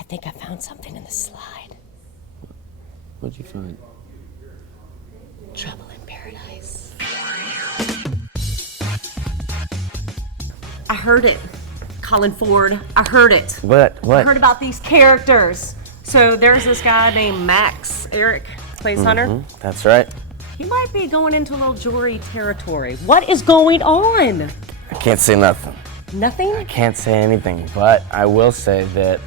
I think I found something in the slide. What'd you find? Trouble in Paradise. I heard it. Colin Ford, I heard it. What? I heard about these characters. So there's this guy named Max. Eric plays Hunter. That's right. He might be going into a little Jorrie territory. What is going on? I can't say nothing. Nothing? I can't say anything, but I will say that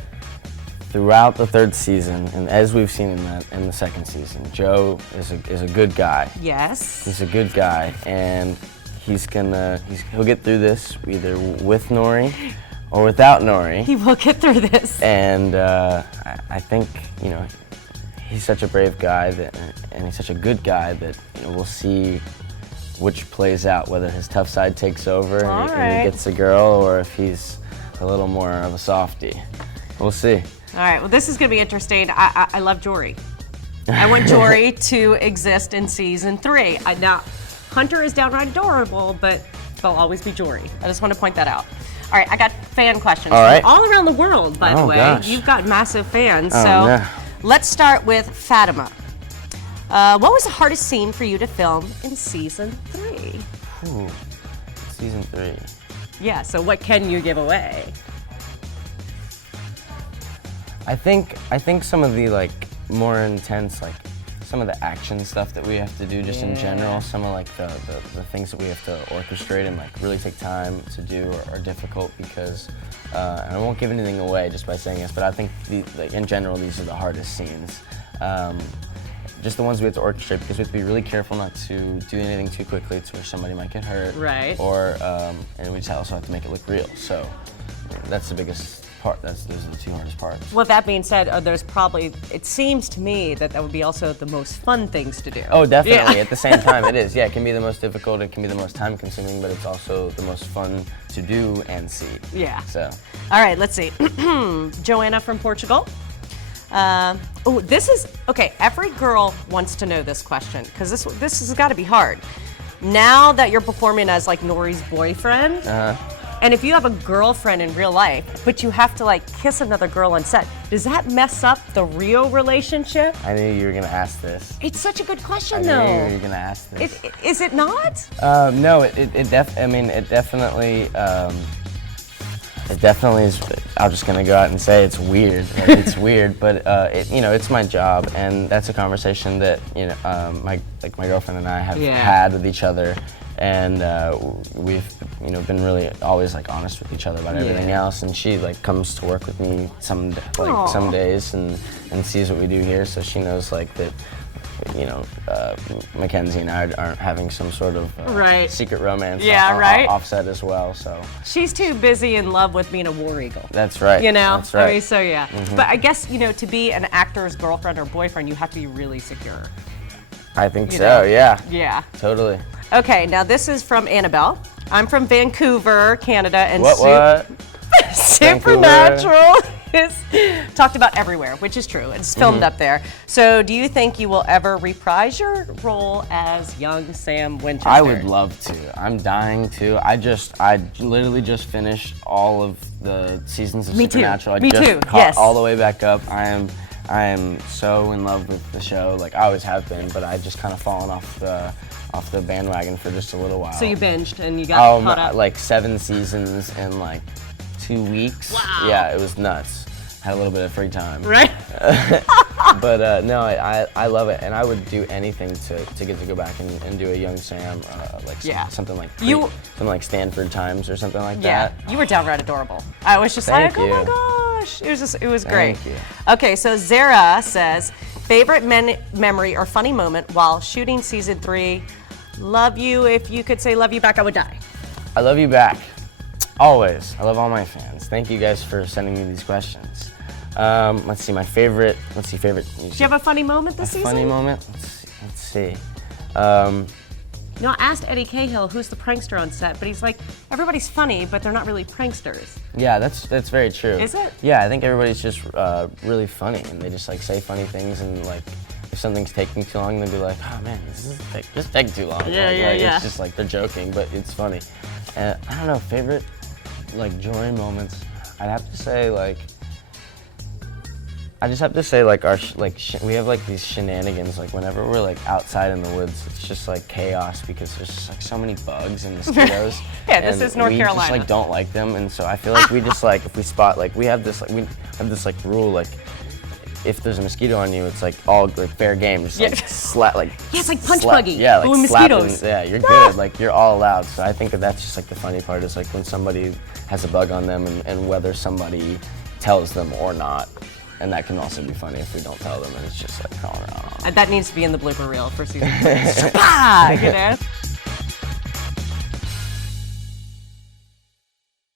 throughout the third season, and as we've seen in the second season, Joe is a good guy. Yes. He's a good guy, and he'll get through this either with Norrie or without Norrie. He will get through this. And I think, he's such a brave guy and he's such a good guy that we'll see which plays out, whether his tough side takes over and he gets a girl, or if he's a little more of a softie. We'll see. All right, well, this is going to be interesting. I love Jorrie. I want Jorrie to exist in season 3. Now, Hunter is downright adorable, but there'll always be Jorrie. I just want to point that out. All right, I got fan questions. All right. All around the world, by the way. Gosh. You've got massive fans. Oh, so no. Let's start with Fatima. What was the hardest scene for you to film in season 3? Ooh, season 3. Yeah, so what can you give away? I think some of the more intense, some of the action stuff that we have to do just in general, some of the things that we have to orchestrate and really take time to do are difficult because, and I won't give anything away just by saying this, but I think in general these are the hardest scenes. Just the ones we have to orchestrate because we have to be really careful not to do anything too quickly to where somebody might get hurt. Right. Or, and we just also have to make it look real. So that's the biggest part. Those are the 2 hardest parts. Well, that being said, there's probably, it seems to me that would be also the most fun things to do. Oh, definitely. Yeah. At the same time, it is. Yeah, it can be the most difficult, it can be the most time consuming, but it's also the most fun to do and see. Yeah. So. All right, let's see. Joanna from Portugal. This is, okay, every girl wants to know this question, because this has got to be hard. Now that you're performing as Norrie's boyfriend, and if you have a girlfriend in real life, but you have to kiss another girl on set, does that mess up the real relationship? I knew you were going to ask this. It's such a good question, I knew though. you were going to ask this. Is it not? No, it definitely is. I'm just gonna go out and say it's weird. It's weird, but it's my job, and that's a conversation that my girlfriend and I have had with each other, and we've been really always honest with each other about everything else. And she comes to work with me some days and sees what we do here, so she knows that. Mackenzie and I aren't having some sort of secret romance offset as well. So she's too busy in love with being a war eagle. That's right. That's right. I mean, so yeah. But I guess to be an actor's girlfriend or boyfriend, you have to be really secure. I think so. Yeah. Yeah. Totally. Okay. Now this is from Annabelle. I'm from Vancouver, Canada, and Supernatural is talked about everywhere, which is true. It's filmed up there. So do you think you will ever reprise your role as young Sam Winchester? I would love to. I'm dying to. I literally just finished all of the seasons of Supernatural. Me too. Caught all the way back up. I am so in love with the show. I always have been, but I just kind of fallen off the bandwagon for just a little while. So you binged and you got caught up? 7 seasons in 2 weeks. Wow. Yeah, it was nuts. Had a little bit of free time. Right. But no, I love it, and I would do anything to get to go back and do a young Sam, something like Stanford Times or something like that. Yeah, you were downright adorable. I was just Thank oh you. my gosh, it was great. Thank you. Okay, so Zara says, favorite memory or funny moment while shooting season 3. Love you. If you could say love you back, I would die. I love you back. Always. I love all my fans. Thank you guys for sending me these questions. Let's see, my favorite. Do you have a funny moment this season? Funny moment? Let's see. No, I asked Eddie Cahill, who's the prankster on set, but he's like, everybody's funny, but they're not really pranksters. Yeah, that's very true. Is it? Yeah, I think everybody's just really funny, and they just say funny things, and if something's taking too long, they'll be like, oh man, this is just taking too long. Yeah. It's just they're joking, but it's funny. And I don't know, favorite Jorrie moments. I'd have to say I just have to say, like we have like these shenanigans. Like whenever we're like outside in the woods, it's just like chaos because there's just like so many bugs and mosquitoes. Yeah, this is North we Carolina. just like don't like them, and so I feel like we just like if we spot like we have this like rule like if there's a mosquito on you, it's like all like fair game. Just like slap like. Yeah, it's like punch buggy. Yeah, like Ooh, slapping. mosquitoes. Yeah, you're good. Like you're all allowed. So I think that's just like the funny part is like when somebody has a bug on them and whether somebody tells them or not. And that can also be funny if we don't tell them and it's just like crawling around. That needs to be in the blooper reel for season 3. Ah, you know?